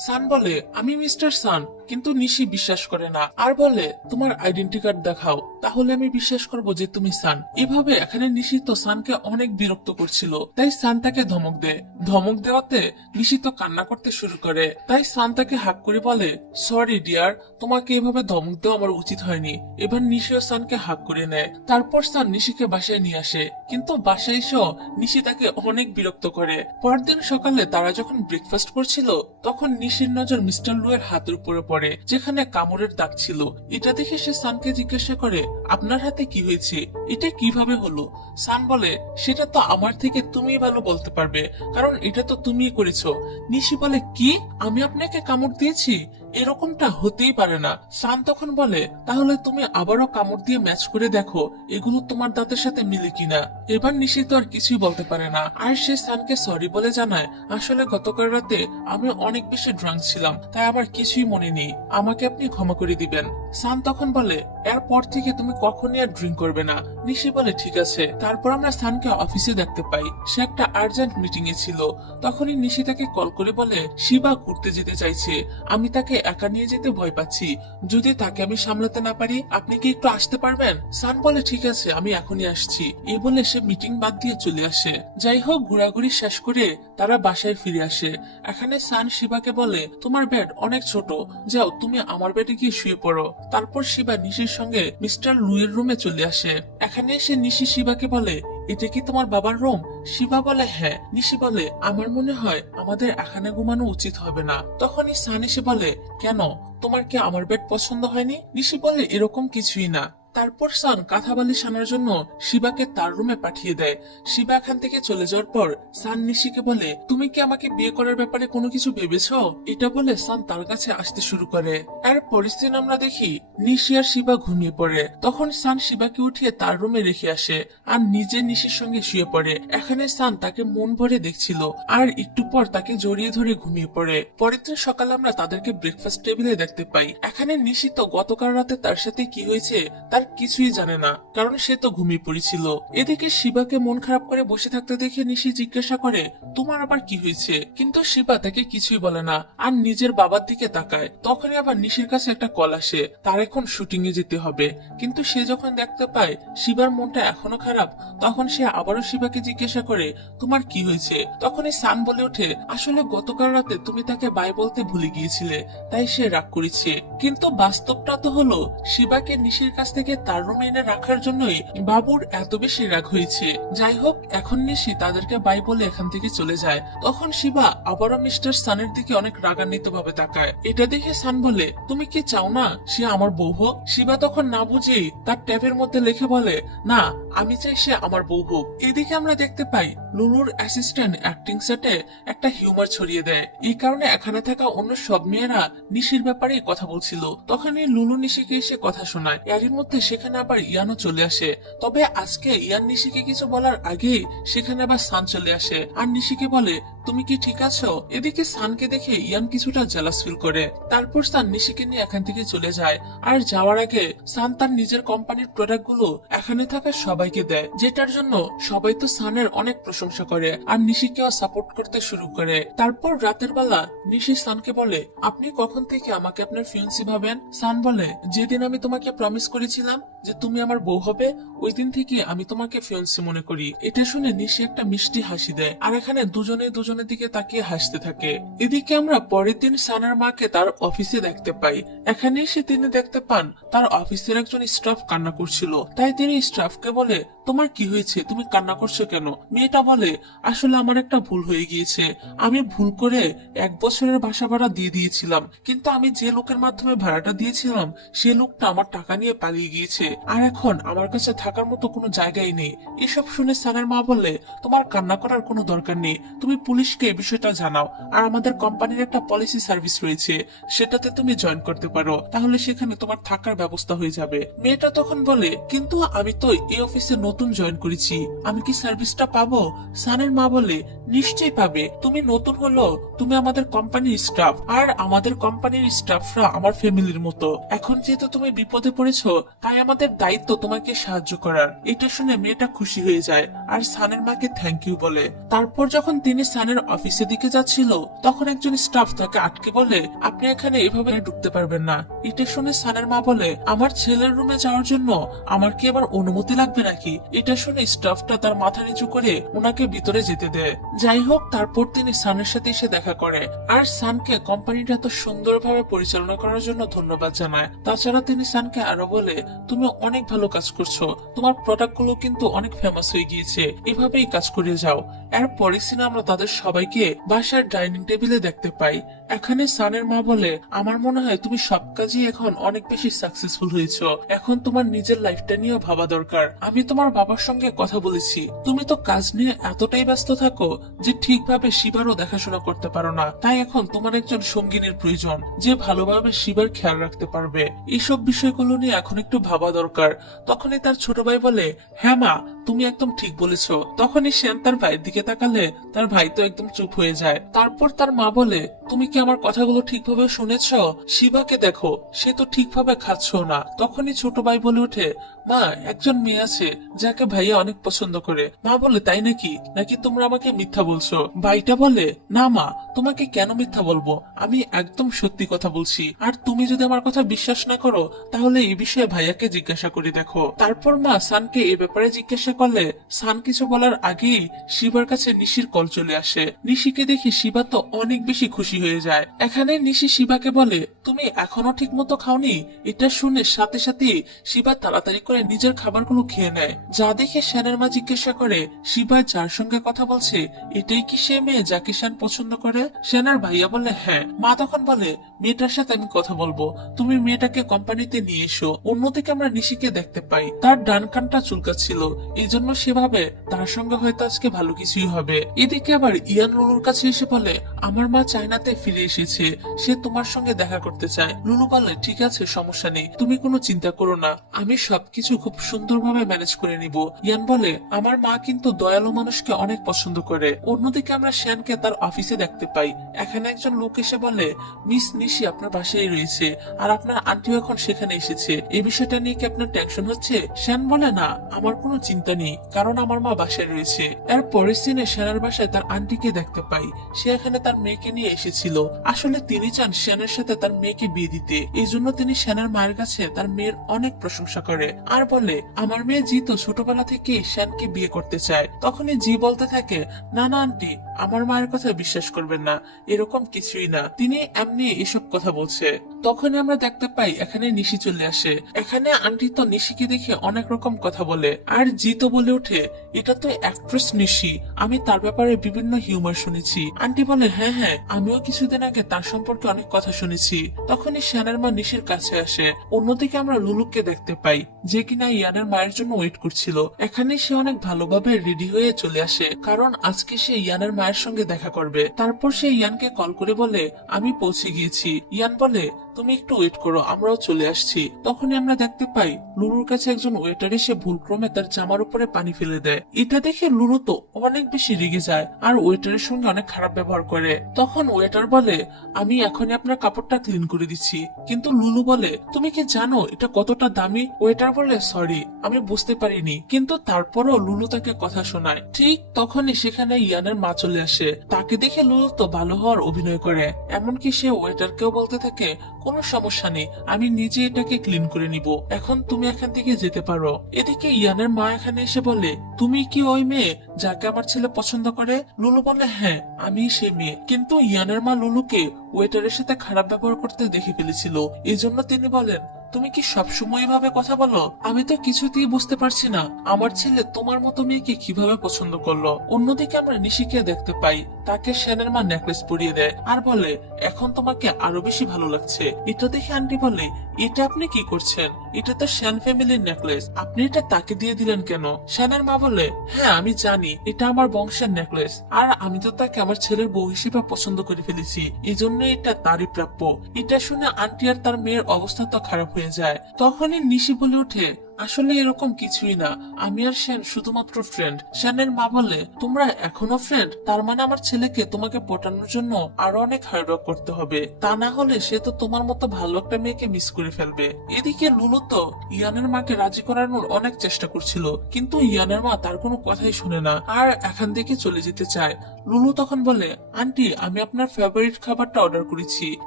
সান বলে, আমি মিস্টার সান। কিন্তু নিশি বিশ্বাস করে না আর বলে, তোমার আইডেন্টি কার্ড দেখাও, তাহলে আমি বিশ্বাস করব যে তুমি সান। এভাবে এখানে নিশি তো সানকে অনেক বিরক্ত করছিল, তাই সান তাকে ধমক দেয়। ধমক দেওয়াতে নিশি তো কান্না করতে শুরু করে, তাই সান তাকে হাক করে বলে, সরি ডিয়ার, তোমাকে এভাবে ধমক দেওয়া আমার উচিত হয়নি। এবার নিশি ও সানকে হাক করে নেয়। তারপর সান নিশিকে বাসায় নিয়ে আসে, কিন্তু বাসায় এসেও নিশি তাকে অনেক বিরক্ত করে। পরদিন সকালে তারা যখন ব্রেকফাস্ট করছিল তখন নিশির নজর মিস্টার লু এর হাতের উপরে পড়ে, যেখানে কামড়ের দাগ ছিল। এটা দেখে সে সানকে জিজ্ঞাসা করে, আপনার হাতে কি হয়েছে? এটা কিভাবে হলো? সান বলে, সেটা তো আমার থেকে তুমি ভালো বলতে পারবে, কারণ এটা তো তুমিই করেছো। নিশি বলে, কি? আমি আপনাকে কামড় দিয়েছি? এরকমটা হতেই পারে না। সান তখন বলে, তাহলে তুমি আবারও কামড় দিয়ে ম্যাচ করে দেখো এগুলো তোমার দাঁতের সাথে মিলে কিনা। এবার নিশি তো আর কিছুই বলতে পারে না, আর সে সানকে সরি বলে জানায়, আসলে গতকাল রাতে আমি অনেক বেশি ড্রাঙ্ক ছিলাম, তাই আমার কিছুই মনে নেই, আমাকে আপনি ক্ষমা করে দিবেন। সান তখন বলে, এরপর থেকে তুমি কখনই আর ড্রিঙ্ক করবে না। নিশি বলে, ঠিক আছে। তারপর আমরা সানকে অফিসে দেখতে পাই, সে একটা আর্জেন্ট মিটিং এ ছিল। তখনই নিশি তাকে কল করে বলে, শিবা ঘুরতে যেতে চাইছে, আমি তাকে একা নিয়ে যেতে ভয় পাচ্ছি, যদি তাকে আমি সামলাতে না পারি আপনি কি একটু আসতে পারবেন? সান বলে, ঠিক আছে, আমি এখনই আসছি। এই বলে সে মিটিং বাদ দিয়ে চলে আসে। যাই হোক, ঘোরাঘুরি শেষ করে তারা বাসায় ফিরে আসে। এখানে সান শিবাকে বলে, তোমার বেড অনেক ছোট, যাও তুমি আমার বেডে গিয়ে শুয়ে পড়ো। তারপর শিবা নিশির সঙ্গে মিস্টার লু এর রুমে চলে আসে। এখানে এসে নিশি শিবাকে বলে, এটা কি তোমার বাবার রুম? শিবা বলে হ্যাঁ। নিশি বলে আমার মনে হয় আমাদের এখানে ঘুমানো উচিত হবে না। তখনই সান এসে বলে কেন, তোমার কি আমার বেড পছন্দ হয়নি? নিশি বলে এরকম কিছুই না। তারপর সান কাঁথা বালিশ আনার জন্য শিবাকে তার রুমে পাঠিয়ে দেয়। শিবা এখান থেকে চলে যাওয়ার পর সান নিশিকে বলে তুমি কি আমাকে বিয়ে করার ব্যাপারে কোনো কিছু ভেবেছো? এটা বলে সান তার কাছে আসতে শুরু করে। আর পরিস্থিতি আমরা দেখি নিশি আর শিবা ঘুমিয়ে পড়ে। তখন সান শিবাকে উঠিয়ে তার রুমে রেখে আসে আর নিজে নিশির সঙ্গে শুয়ে পড়ে। এখানে সান তাকে মন ভরে দেখছিল আর একটু পর তাকে জড়িয়ে ধরে ঘুমিয়ে পড়ে। পরের দিন সকালে আমরা তাদেরকে ব্রেকফাস্ট টেবিলে দেখতে পাই। এখানে নিশি তো গতকাল রাতে তার সাথে কি হয়েছে তার কিছুই জানে না, কারণ সে তো ঘুমিয়ে পড়েছিল। এদিকে শিবাকে মন খারাপ করে বসে থাকতে দেখে নিশি জিজ্ঞাসা করে তোমার আবার কি হয়েছে? কিন্তু শিবা তাকে কিছুই বলে না আর নিজের বাবার দিকে তাকায়। তখনই আবার নিশির কাছে একটা কল আসে, তার এখন শুটিং এ যেতে হবে। কিন্তু সে যখন দেখতে পায় শিবার মনটা এখনো খারাপ, তখন সে আবারও শিবাকে জিজ্ঞাসা করে তোমার কি হয়েছে? তখনই সান বলে ওঠে আসলে গতকাল রাতে তুমি তাকে বাই বলতে ভুলে গিয়েছিলে, তাই সে রাগ করেছে। কিন্তু বাস্তবটা তো হলো শিবাকে নিশির কাছ থেকে তার রুমে এনে রাখার জন্যই বাবুর এত বেশি রাগ হয়েছে। যাই হোক, এখন নিশি তাদেরকে বাই বলে এখান থেকে চলে যায়। তখন শিবা আবারও মিস্টার সানের দিকে অনেক রাগান্বিত ভাবে তাকায়। এটা দেখে সান বলে তুমি কি চাও না সে আমার বউ হোক? শিবা তখন না বুঝেই তার ট্যাবের মধ্যে লিখে বলে না, আমি চাই সে আমার বউ হোক। এদিকে আমরা দেখতে পাই লুলুর অ্যাসিস্ট্যান্ট অ্যাক্টিং সেটে একটা হিউমার ছড়িয়ে দেয়। এই কারণে এখানে থাকা অন্য সব মেয়েরা নিশির ব্যাপারে কথা বলছিল। তখনই লুলু নিশিকে এসে কথা শোনায়। এরই মধ্যে সেখানে আবার ইয়ানও চলে আসে। তবে আজকে ইয়ান নিশিকে কিছু বলার আগেই সেখানে আবার সান চলে আসে আর নিশিকে বলে তুমি কি ঠিক আছো? এদিকে সানকে দেখে ইয়ান কিছুটা জেলাস ফিল করে। তারপর সান নিশিকে নিয়ে এখান থেকে চলে যায়। আর যাওয়ার আগে সান তার নিজের কোম্পানির প্রোডাক্ট গুলো এখানে থাকা সবাইকে দেয়, যেটার জন্য সবাই তো সানের অনেক প্রশংসা করে আর নিশিকেও সাপোর্ট করতে শুরু করে। তারপর রাতের বেলা নিশি সানকে বলে আপনি কখন থেকে আমাকে আপনার ফিয়ান্সি ভাবেন? সান বলে যেদিন আমি তোমাকে প্রমিস করেছিলাম যে তুমি আমার বউ হবে, ওই দিন থেকে আমি তোমাকে ফিয়ান্সি মনে করি। এটা শুনে নিশি একটা মিষ্টি হাসি দেয় আর এখানে দুজনের দিকে তাকিয়ে হাসতে থাকে। এদিকে আমরা পরের দিন সানার মাকে তার অফিসে দেখতে পাই। এখানে এসে তিনি দেখতে পান তার অফিসের একজন স্টাফ কান্না করছিল। তাই তিনি স্টাফকে বলে তোমার কি হয়েছে, তুমি কান্না করছো কেন? মেয়েটা বলে আসলে আমার একটা ভুল হয়ে গিয়েছে, আমি ভুল করে 1 বছরের বাসা ভাড়া দিয়ে দিয়েছিলাম, কিন্তু আমি যে লোকের মাধ্যমে ভাড়াটা দিয়েছিলাম সে লোকটা আমার টাকা নিয়ে পালিয়ে গিয়েছে আর এখন আমার কাছে থাকার মতো কোনো জায়গাই নেই। এসব শুনে সানের মা বলে তোমার কান্না করার কোনো দরকার নেই, তুমি পুলিশকে এই বিষয়টা জানাও আর আমাদের কোম্পানির একটা পলিসি সার্ভিস রয়েছে, সেটাতে তুমি জয়েন করতে পারো, তাহলে সেখানে তোমার থাকার ব্যবস্থা হয়ে যাবে। মেয়েটা তখন বলে কিন্তু আমি তো এই অফিসে নতুন জয়েন করেছি, আমি কি সার্ভিসটা পাবো? সানের মা বলে নিশ্চয়ই পাবে, তুমি নতুন হলো, তুমি আমাদের কোম্পানির স্টাফ আর আমাদের কোম্পানির স্টাফরা আমার ফ্যামিলির মতো। এখন যেহেতু তুমি বিপদে পড়েছো তাই আমাদের দায়িত্ব তোমাকে সাহায্য করার। এটা শুনে মেয়েটা খুশি হয়ে যায় আর সানের মাকে থ্যাংক ইউ বলে। তারপর যখন তিনি সানের অফিসের দিকে যাচ্ছিল তখন একজন স্টাফ তাকে আটকে বলে আপনি এখানে এভাবে ঢুকতে পারবেন না। এটা শুনে সানের মা বলে আমার ছেলের রুমে যাওয়ার জন্য আমার কি আবার অনুমতি লাগবে নাকি? এটা শুনে স্টাফটা তার মাথা নিচু করে ওনাকে ভিতরে যেতে দেয়। যাই হোক, তারপর তিনি সানের সাথে এসে দেখা করে আর সানকে কোম্পানিটা এত সুন্দরভাবে পরিচালনা করার জন্য ধন্যবাদ জানায়। তাছাড়া তিনি সানকে আরো বলে তুমি অনেক ভালো কাজ করছো, তোমার প্রোডাক্ট গুলো কিন্তু অনেক ফেমাস হয়ে গিয়েছে, এভাবেই কাজ করে যাও। এরপরে সিনে আমরা তাদের সবাইকে বাসার ডাইনিং টেবিলে দেখতে পাই। এখানে সানের মা বলে আমার মনে হয় তুমি সব কাজই এখন অনেক বেশি সাকসেসফুল হয়েছো, এখন তোমার নিজের লাইফটা নিয়েও ভাবা দরকার। আমি তোমার বাবার সঙ্গে কথা বলেছি, তুমি তো কাজ নিয়ে এতটাই ব্যস্ত থাকো যে ঠিকভাবে শিবারও দেখাশোনা করতে পারো না, তাই এখন তোমার একজন সঙ্গিনীর প্রয়োজন যে ভালোভাবে শিবার খেয়াল রাখতে পারবে। এইসব বিষয়গুলো নিয়ে এখন একটু ভাবা দরকার। তখনই তার ছোট ভাই বলে হ্যাঁ মা, তুমি একদম ঠিক বলেছো। তখনই শ্যান তার ভাইয়ের দিকে তাকালে তার ভাই তো একদম চুপ হয়ে যায়। তারপর তার মা বলে তুমি কি আমার কথাগুলো ঠিকভাবে শুনেছো? শিবাকে দেখো, সে তো ঠিকভাবে খাচ্ছ না। তখনই ছোট ভাই বলে ওঠে মা, একজন মেয়ে আছে যাকে ভাইয়া অনেক পছন্দ করে। মা বলে তাই নাকি? নাকি তোমরা আমাকে মিথ্যা বলছো? ভাইটা বলে না মা, তোমাকে কেন মিথ্যা বলবো, আমি একদম সত্যি কথা বলছি। আর তুমি যদি আমার কথা বিশ্বাস না করো তাহলে এই বিষয়ে ভাইয়াকে জিজ্ঞাসা করে দেখো। তারপর মা সানকে এ ব্যাপারে জিজ্ঞাসা করলে সান কিছু বলার আগেই শিবার কাছে নিশির কল চলে আসে। নিশিকে দেখে শিবা তো অনেক বেশি খুশি হয়ে যায়। এখানে নিশি শিবাকে বলে তুমি এখনো ঠিক মতো খাওনি। এটা শুনে সাথে সাথে শিবা তাড়াতাড়ি করে নিজের খাবারগুলো খেয়ে নেয়। যা দেখে শ্যানের মা জিজ্ঞাসা করে, শিবা যার সঙ্গে কথা বলছে এটাই কি সে মেয়ে যাকে শ্যান পছন্দ করে? শ্যানের ভাইয়া বলে হ্যাঁ। মা তখন বলে, মেয়েটার সাথে আমি কথা বলবো, তুমি মেয়েটাকে কোম্পানিতে নিয়ে এসো। অন্যদিকে আমরা নিশিকে দেখতে পাই, তার ডান কানটা চুলকাচ্ছিল, এই জন্য সে ভাবে তার সঙ্গে হয়তো আজকে ভালো কিছুই হবে। এদিকে আবার ইয়ান লুলুর কাছে এসে বলে, আমার মা চায়নাতে ফিরে এসেছে, সে তোমার সঙ্গে দেখা করতে চায়। লুলু বলে, ঠিক আছে, সমস্যা নেই, তুমি কোনো চিন্তা করো না, আমি সবকিছু খুব সুন্দরভাবে ম্যানেজ করে নিব। ইয়ান বলে, আমার মা কিন্তু দয়ালু মানুষকে অনেক পছন্দ করে। অন্যদিকে আমরা শ্যানকে তার অফিসে দেখতে পাই। এখানে একজন লোক এসে বলে, মিস নিশি আপনার বাসায় রয়েছে, আর আপনার আন্টিও এখন সেখানে এসেছে, এই বিষয়টা নিয়ে কি আপনার টেনশন হচ্ছে? শ্যান বলে, না, আমার কোনো চিন্তা নেই, কারণ আমার মা বাসায় রয়েছে। এর পরের সিনে শ্যানের বাসায় তার আন্টিকে দেখতে পাই। সে এখানে তার মেয়েকে নিয়ে এসেছিল। আসলে তিনি চান শ্যানের সাথে তার মেয়েকে বিয়ে দিতে, এই জন্য তিনি শ্যানের মায়ের কাছে তার মেয়ের অনেক প্রশংসা করে আর বলে, আমার মেয়ে জি তো ছোটবেলা থেকে শ্যানকে বিয়ে করতে চায়। তখনই জি বলতে থাকে, না না আন্টি, আমার মায়ের কথা বিশ্বাস করবেন না, এরকম কিছুই না, তিনি এমনি এসব কথা বলছে। তখন আমরা দেখতে পাই এখানে নিশি চলে আসে। এখানে আন্টি তো নিশিকে দেখে অনেক রকম কথা বলে, আর জি তো বলে ওঠে, এটা তো অ্যাক্ট্রেস নিশি, আমি তার ব্যাপারে বিভিন্ন হিউমার শুনেছি। আন্টি বলে, হ্যাঁ হ্যাঁ, আমিও কিছুদিন আগে তার সম্পর্কে অনেক কথা শুনেছি। তখনই শ্যানের মা নিশির কাছে আসে। অন্যদিকে আমরা লুলুকে দেখতে পাই, যে কিনা ইয়ানের মায়ের জন্য ওয়েট করছিল। এখানে সে অনেক ভালোভাবে রেডি হয়ে চলে আসে, কারণ আজকে সে ইয়ানের মায়ের সঙ্গে দেখা করবে। তারপর সে ইয়ানকে কল করে বলে, আমি পৌঁছে গিয়েছি। ইয়ান বলে, তুমি একটু ওয়েট করো, আমরাও চলে আসছি। তখনই আমরা দেখতে পাই লুলুর কাছে একজন ওয়েটার এসে ভুলক্রমে তার জামার উপরে পানি ফেলে দেয়। এটা দেখে লুলু তো অনেক বেশি রেগে যায় আর ওয়েটারের সঙ্গে অনেক খারাপ ব্যবহার করে। তখন ওয়েটার বলে, আমি এখনই আপনার কাপড়টা ক্লিন করে দিচ্ছি। কিন্তু লুলু বলে, তুমি কি জানো এটা কতটা দামি? ওয়েটার বলে, সরি, আমি বুঝতে পারিনি। কিন্তু তারপরও লুলু তাকে কথা শোনায়। ঠিক তখনই সেখানে ইয়ানের মা চলে আসে। তাকে দেখে লুলু তো ভালো হওয়ার অভিনয় করে, এমনকি সে ওয়েটারকেও বলতে থাকে, কোনো সমস্যা নেই, আমি নিজে এটাকে ক্লিন করে নিব, এখন তুমি এখান থেকে যেতে পারো। এদিকে ইয়ানের মা এখানে এসে বলে, তুমি কি ওই মেয়ে যাকে আমার ছেলে পছন্দ করে? লুলু বলে, হ্যাঁ, আমি সেই মেয়ে। কিন্তু ইয়ানের মা লুলুকে ওয়েটারের সাথে খারাপ ব্যবহার করতে দেখে ফেলেছিল, এই জন্য তিনি বলেন, তুমি কি সবসময় এভাবে কথা বলো? আমি তো কিছুতেই বুঝতে পারছি না আমার ছেলে তোমার মতো মেয়েকে কিভাবে পছন্দ করলো। অন্যদিকে আমরা নিশিকে দেখতে পাই, তাকে শ্যানের মা নেকলেস পরিয়ে দেয় আর বলে, এখন তোমাকে আরো বেশি ভালো লাগছে। এটা দেখে আন্টি বলে, এটা আপনি কি করছেন? এটা তো শ্যান ফ্যামিলির নেকলেস, আপনি এটা তাকে দিয়ে দিলেন কেন? শ্যানের মা বলে, হ্যাঁ আমি জানি এটা আমার বংশের নেকলেস, আর আমি তো তাকে আমার ছেলের বউ হিসেবে পছন্দ করে ফেলেছি, এই জন্য এটা তারই প্রাপ্য। এটা শুনে আন্টি আর তার মেয়ের অবস্থা তো খারাপ হয়ে যায়। তখনই নিশি বলে ওঠে, আসলে এরকম কিছুই না, আমি আর শ্যান শুধুমাত্র ফ্রেন্ড। শ্যানের মা বলে, তোমরা এখনো ফ্রেন্ড? তার মানে আমার ছেলেকে তোমাকে পটানোর জন্য আরো অনেক হার্ডওয়ার্ক করতে হবে, তা না হলে সে তো তোমার মতো ভালো একটা মেয়েকে মিস করে ফেলবে। এদিকে লুলু তো ইয়ানের মাকে রাজি করানোর অনেক চেষ্টা করছিল, কিন্তু ইয়ানের মা তার কোনো কথাই শুনে না আর এখান থেকে চলে যেতে চায়। লুলু তখন বলে, আন্টি, আমি আপনার ফেভারিট খাবারটা অর্ডার করেছি।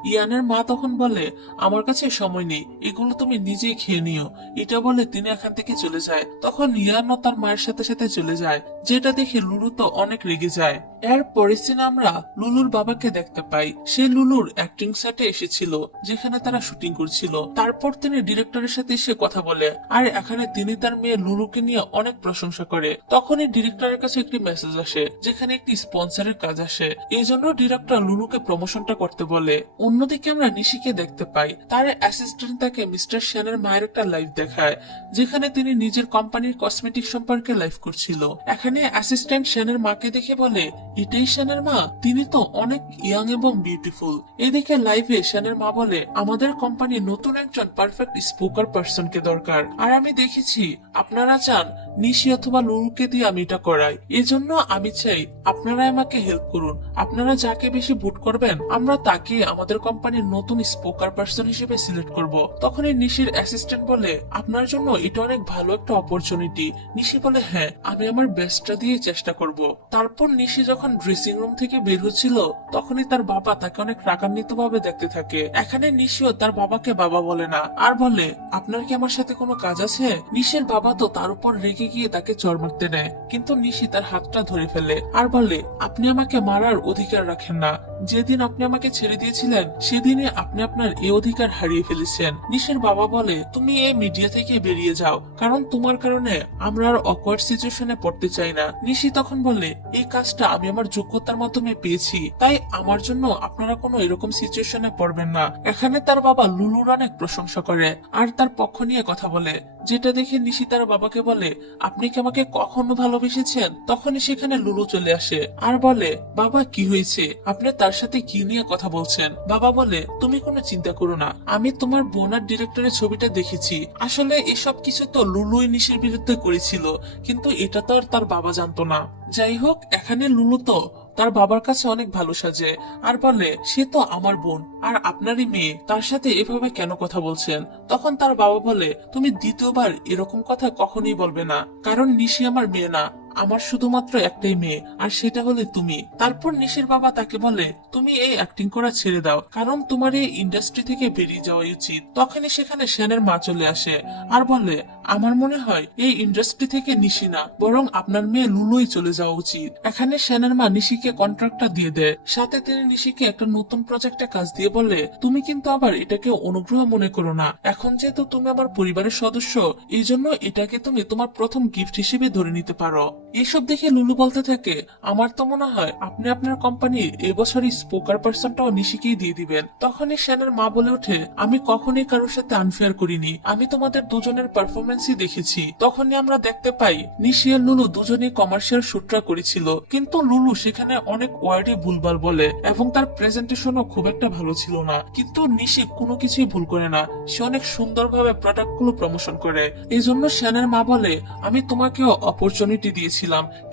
ইয়ানের মা তখন বলে, আমার কাছে সময় নেই, এগুলো তুমি নিজেই খেয়ে নিও। এটা বলে তিনি এখান থেকে চলে যায়। তখন ইয়ানও তার মায়ের সাথে সাথে চলে যায়, যেটা দেখে লুলু তো অনেক রেগে যায়। এর পরের সিনে আমরা লুলুর বাবাকে দেখতে পাই। সে লুলুর অ্যাক্টিং সেটে এসেছিল, যেখানে তারা শুটিং করছিল। তারপর তিনি ডিরেক্টরের সাথে এসে কথা বলে, আর এখানে তিনি তার মেয়ে লুলুকে নিয়ে অনেক প্রশংসা করে। তখনই ডিরেক্টরের কাছে একটি মেসেজ আসে, যেখানে একটি স্পন্সরের কাজ আসে, এই জন্য ডিরেক্টর লুলুকে প্রমোশনটা করতে বলে। অন্যদিকে আমরা নিশিকে দেখতে পাই, তার অ্যাসিস্ট্যান্ট তাকে মিস্টার শ্যানের মায়ের একটা লাইভ দেখায়, যেখানে তিনি নিজের কোম্পানির কসমেটিক সম্পর্কে লাইভ করছিল। এখানে অ্যাসিস্ট্যান্ট শ্যানের মাকে দেখে বলে, এটাই শ্যানের মা? তিনি তো অনেক ইয়াং এবং বিউটিফুল। এদিকে লাইভে শ্যানের মা বলে, আমাদের কোম্পানির নতুন একজন পারফেক্ট স্পোকার পার্সনকে দরকার, আর আমি দেখেছি আপনারা চান নিশি অথবা লুলুকে দিয়ে আমি এটা করাই, এজন্য আমি চাই আপনারা আমাকে হেল্প করুন। আপনারা যাকে বেশি ভোট করবেন আমরা তাকে আমাদের কোম্পানির নতুন স্পোকার পার্সন হিসেবে সিলেক্ট করব। তখনই নিশির অ্যাসিস্ট্যান্ট বলে, আপনার জন্য এটা অনেক ভালো একটা অপরচুনিটি। নিশি বলে, হ্যাঁ, আমি আমার বেস্টটা দিয়ে চেষ্টা করব। তারপর নিশি যখন ড্রেসিং রুম থেকে বের হচ্ছিল, তখনই তার বাবা তাকে অনেক রাগান্বিত ভাবে দেখতে থাকে। এখানে নিশিও তার বাবাকে বাবা বলে না আর বলে, আপনার কি আমার সাথে কোনো কাজ আছে? নিশির বাবা তো তার উপর রেগে দিকে গিয়ে তাকে চড় মারতে নেয়, কিন্তু নিশি তার হাতটা ধরে ফেলে আর বলে, আপনি আমাকে মারার অধিকার রাখেন না। যেদিন আপনি আমাকে ছেড়ে দিয়েছিলেন সেদিনে আপনি আপনার এই অধিকার হারিয়ে ফেলেছেন। নিশির বাবা বলে, তুমি এই মিডিয়া থেকে বেরিয়ে যাও, কারণ তোমার কারণে আমরা আর অকওয়ার্ড সিচুয়েশনে পড়তে চাই না। নিশি তখন বলে, এই কাজটা আমি আমার যোগ্যতার মাধ্যমে পেয়েছি, তাই আমার জন্য আপনারা কোনো এরকম সিচুয়েশনে পড়বেন না। এখানে তার বাবা লুলুর অনেক প্রশংসা করে আর তার পক্ষ নিয়ে কথা বলে, যেটা দেখে নিশি তার বাবাকে বলে, আপনি কি আমাকে কখনো ভালোবেসেছেন? তখনই সেখানে লুলু চলে আসে আর বলে, বাবা কি হয়েছে, আপনি তার সাথে কি নিয়ে কথা বলছেন? বাবা বলে, তুমি কোনো চিন্তা করো না, আমি তোমার বোনার ডিরেক্টরের ছবিটা দেখেছি। আসলে এসব কিছু তো লুলুই নিশির বিরুদ্ধে করেছিল, কিন্তু এটা তো আর তার বাবা জানতো না। যাই হোক, এখানে লুলু তো তার বাবার কাছে অনেক ভালো সাজে আর বলে, সে তো আমার বোন আর আপনারই মেয়ে, তার সাথে এভাবে কেন কথা বলছেন? তখন তার বাবা বলে, তুমি দ্বিতীয়বার এরকম কথা কখনোই বলবে না, কারণ নিশি আমার মেয়ে না, আমার শুধুমাত্র একটাই মেয়ে, আর সেটা হলে তুমি। তারপর নিশির বাবা তাকে বলে, তুমি এই অ্যাক্টিং করা ছেড়ে দাও, কারণ তোমার এই ইন্ডাস্ট্রি থেকে বেরিয়ে যাওয়া উচিত। তখনই সেখানে শ্যানের মা চলে আসে আর বলে, আমার মনে হয় এই ইন্ডাস্ট্রি থেকে নিশি না, বরং আপনার মেয়ে লুলুই চলে যাওয়া উচিত। এখানে শ্যানের মা নিশিকে কন্ট্রাক্টটা দিয়ে দেয়, সাথে তিনি নিশিকে একটা নতুন প্রজেক্টে কাজ দিয়ে বলে, তুমি কিন্তু আবার এটাকে অনুগ্রহ মনে করো না, এখন যেহেতু তুমি আমার পরিবারের সদস্য, এই জন্য এটাকে তুমি তোমার প্রথম গিফট হিসেবে ধরে নিতে পারো। এসব দেখে লুলু বলতে থাকে, আমার তো মনে হয় আপনি আপনার কোম্পানির এবছরই স্পোকার পার্সনটাও নিশিকেই দিয়ে দিবেন। তখনই শ্যানের মা বলে ওঠে, আমি কখনোই কারোর সাথে আনফেয়ার করিনি, আমি তোমাদের দুজনের পারফরমেন্সই দেখেছি। তখনই আমরা দেখতে পাই নিশি আর লুলু দুজনেই কমার্শিয়াল শুটরা করেছিল, কিন্তু লুলু সেখানে অনেক ওয়ার্ডে ভুলভাল বলে এবং তার প্রেজেন্টেশনও খুব একটা ভালো ছিল না, কিন্তু নিশি কোনো কিছুই ভুল করে না, সে অনেক সুন্দরভাবে প্রোডাক্টগুলো প্রমোশন করে। এই জন্য শ্যানের মা বলে, আমি তোমাকেও অপরচুনিটি দিয়েছি,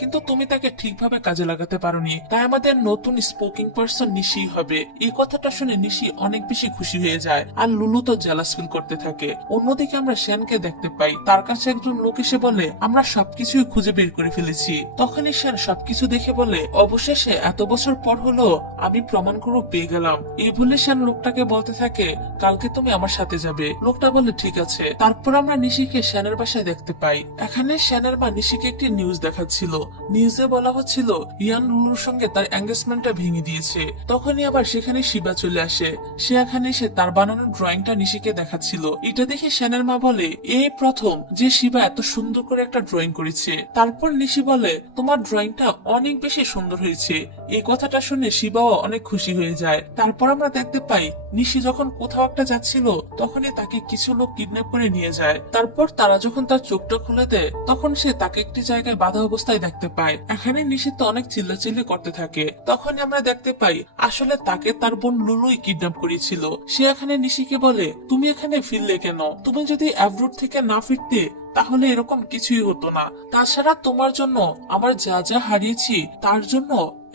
কিন্তু তুমি তাকে ঠিকভাবে কাজে লাগাতে পারোনি, তাই আমাদের নতুন স্পোকিং পার্সন নিশি হবে। এই কথাটা শুনে নিশি অনেক বেশি খুশি হয়ে যায় আর লুলু তো জেলাস ফিল করতে থাকে। অন্যদিকে আমরা শ্যানকে দেখতে পাই, তার কাছে একজন লোক এসে বলে, আমরা সবকিছুই খুঁজে বের করে ফেলেছি। তখনই শ্যান সবকিছু দেখে বলে, অবশেষে এত বছর পর হলো আমি প্রমাণ করে পেয়ে গেলাম। এই বলে শ্যান লোকটাকে বলতে থাকে, কালকে তুমি আমার সাথে যাবে। লোকটা বলে, ঠিক আছে। তারপর আমরা নিশিকে শ্যানের বাসায় দেখতে পাই। এখানে শ্যানের মা নিশিকে একটি নিউজ দেখাচ্ছিল, নিউজে বলা হচ্ছিল ইয়ান লুলুর সঙ্গে তার এঙ্গেজমেন্টটা ভেঙে দিয়েছে। তখনই আবার সেখানে শিবা চলে আসে, সে এখানে এসে তার বানানো ড্রয়িংটা নিশিকে দেখাচ্ছিল। এটা দেখে শ্যানের মা বলে, এই প্রথম যে শিবা এত সুন্দর করে একটা ড্রয়িং করেছে। তারপর নিশি বলে, তোমার ড্রয়িংটা অনেক বেশি সুন্দর হয়েছে। এই কথাটা শুনে শিবাও অনেক খুশি হয়ে যায়। তারপর আমরা দেখতে পাই নিশি যখন কোথাও একটা যাচ্ছিল, তখনই তাকে কিছু লোক কিডন্যাপ করে নিয়ে যায়। তারপর তারা যখন তার চোখটা খুলে দেয়, তখন সে তাকে একটি জায়গায় বাধা অবস্থায় দেখতে পায়। এখানে নিশি তো অনেক চিল্লাচিল্লি করতে থাকে। তখনই আমরা দেখতে পাই আসলে তাকে তার বোন লুলুই কিডন্যাপ করেছিল। সে এখানে নিশিকে বলে, তুমি এখানে ফিরলে কেন? তুমি যদি অ্যাব্রোড থেকে না ফিরতে তাহলে এরকম কিছুই হতো না। তাছাড়া তোমার জন্য আমার যা যা হারিয়েছি তার জন্য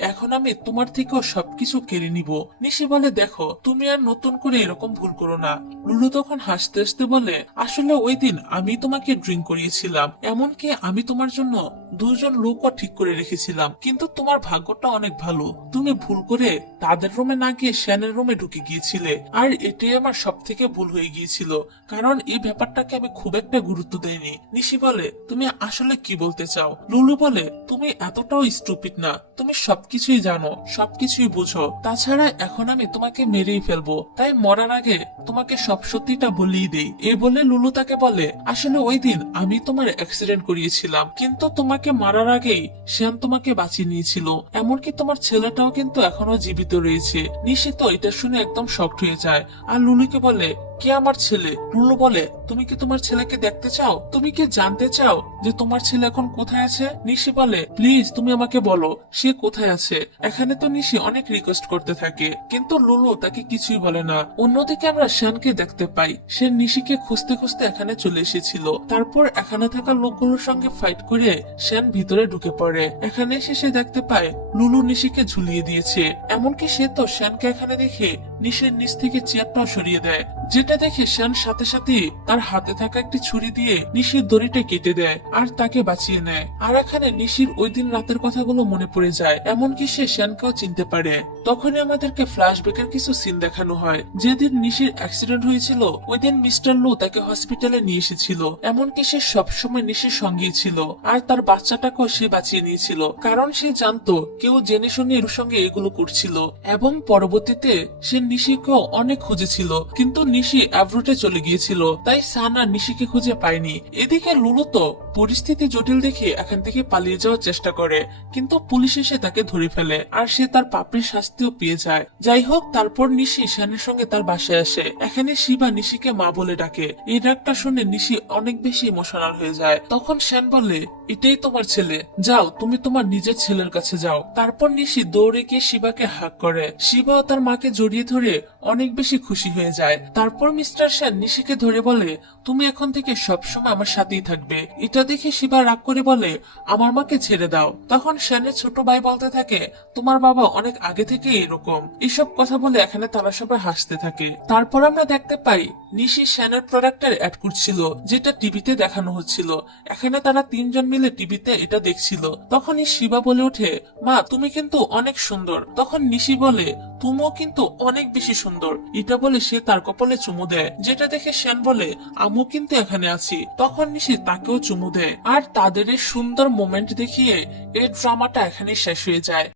এখন আমি তোমার থেকেও সবকিছু কেড়ে নিব। নিশি বলে, দেখো তুমি আর নতুন করে এরকম ভুল করো না। লুলু তখন হাসতে হাসতে বলে, আসলে ওই দিন আমি তোমাকে ড্রিঙ্ক করিয়েছিলাম, এমনকি আমি তোমার জন্য দুজন লোকও ঠিক করে রেখেছিলাম, কিন্তু তোমার ভাগ্যটা অনেক ভালো, তুমি ভুল করে তাদের রুমে না গিয়ে শ্যানের রুমে ঢুকে গিয়েছিলে, আর এটাই আমার সব থেকে ভুল হয়ে গিয়েছিল, কারণ এই ব্যাপারটাকে আমি খুব একটা গুরুত্ব দেইনি। নিশি বলে, তুমি আসলে কি বলতে চাও? লুলু বলে, তুমি এতটাও স্টুপিড না, তুমি সবকিছুই জানো, সবকিছুই বুঝো। তাছাড়া এখন আমি তোমাকে মেরেই ফেলবো, তাই মরার আগে তোমাকে সব সত্যিটা বলেই দেই। এই বলে লুলু তাকে বলে, আসলে ওই দিন আমি তোমার অ্যাক্সিডেন্ট করিয়েছিলাম, কিন্তু তোমাকে মারার আগেই শ্যাম তোমাকে বাঁচিয়ে নিয়েছিল, এমনকি তোমার ছেলেটাও কিন্তু এখনো জীবিত রয়েছে। নিশি তো এটা শুনে একদম শকড হয়ে যায় আর লুলুকে বলে, কে আমার ছেলে? লুলু বলে, তুমি কি তোমার ছেলেকে দেখতে চাও? তুমি কি জানতে চাও যে তোমার ছেলে এখন কোথায় আছে? নিশি বলে, প্লিজ তুমি আমাকে বলো সে কোথায় আছে। এখানে তো নিশি অনেক রিকোয়েস্ট করতে থাকে, কিন্তু লুলু তাকে কিছুই বলে না। অন্যদিকে আমরা শ্যানকে দেখতে পাই, সে নিশিকে খুঁজতে খুঁজতে এখানে চলে এসেছিল। তারপর এখানে থাকা লোকগুলোর সঙ্গে ফাইট করে শ্যান ভিতরে ঢুকে পড়ে। এখানে এসে সে দেখতে পায় লুলু নিশিকে ঝুলিয়ে দিয়েছে, এমনকি সে তো শ্যানকে এখানে দেখে নিশির নিচ থেকে চেয়ারটাও সরিয়ে দেয়, যেটা দেখে শ্যান সাথে সাথে তার হাতে থাকা একটি ছুরি দিয়ে নিশির দড়িটা কেটে দেয় আর তাকে বাঁচিয়ে নেয়। আর এখানে নিশির ওই দিন রাতের কথাগুলো মনে পড়ে যায়, এমনকি সে শ্যানকেও চিনতে পারে। তখনই আমাদেরকে ফ্ল্যাশব্যাকের কিছু সিন দেখানো হয়। যেদিন নিশির অ্যাক্সিডেন্ট হয়েছিল ওই দিন মিস্টার লু তাকে হসপিটালে নিয়ে এসেছিল, এমনকি সে সবসময় নিশির সঙ্গেই ছিল আর তার বাচ্চাটাকেও সে বাঁচিয়ে নিয়েছিল, কারণ সে জানতো কেউ জেনে শুনে এর সঙ্গে এগুলো করছিল। এবং পরবর্তীতে সে নিশিকেও অনেক খুঁজেছিল, কিন্তু নিশি অ্যাব্রোডে চলে গিয়েছিল, তাই সানা নিশিকে খুঁজে পায়নি। এদিকে লুলু তো পরিস্থিতি জটিল দেখে এখান থেকে পালিয়ে যাওয়ার চেষ্টা করে, কিন্তু পুলিশ এসে তাকে ধরে ফেলে আর সে তার পাপড়ির শাস্তিও পেয়ে যায়। যাই হোক, তারপর নিশি শ্যানের সঙ্গে তার বাসায় আসে। এখানে শিবা নিশিকে মা বলে ডাকে। এই ডাকটা শুনে নিশি অনেক বেশি ইমোশনাল হয়ে যায়। তখন শ্যান বলে, এটাই তোমার ছেলে, যাও তুমি তোমার নিজের ছেলের কাছে যাও। তারপর নিশি দৌড়ে গিয়ে শিবাকে হাগ করে। শিবাও তার মাকে জড়িয়ে ধরে অনেক বেশি খুশি হয়ে যায়। তারপর মিস্টার শ্যান নিশিকে ধরে বলে, তুমি এখন থেকে সবসময় আমার সাথেই থাকবে। এটা দেখে শিবা রাগ করে বলে, আমার মাকে ছেড়ে দাও। তখন শ্যানের ছোট ভাই বলতে থাকে, তোমার বাবা অনেক আগে থেকে এরকম। এসব কথা বলে এখানে তারা সবাই হাসতে থাকে। তারপর আমরা দেখতে পাই নিশি শ্যানের প্রোডাক্টের অ্যাড করছিল, যেটা টিভিতে দেখানো হচ্ছিল। এখানে তারা তিনজন মিলে টিভিতে এটা দেখছিল। তখনই শিবা বলে ওঠে, মা তুমি কিন্তু অনেক সুন্দর। তখন নিশি বলে, তুমিও কিন্তু অনেক বেশি সুন্দর। এটা বলে সে তার কপালে চুমু দেয়, যেটা দেখে শ্যান বলে, আমিও কিন্তু এখানে আছি। তখন নিশি তাকেও চুমু দেয়। আর তাদের এই সুন্দর মোমেন্ট দেখিয়ে এই ড্রামাটা এখানে শেষ হয়ে যায়।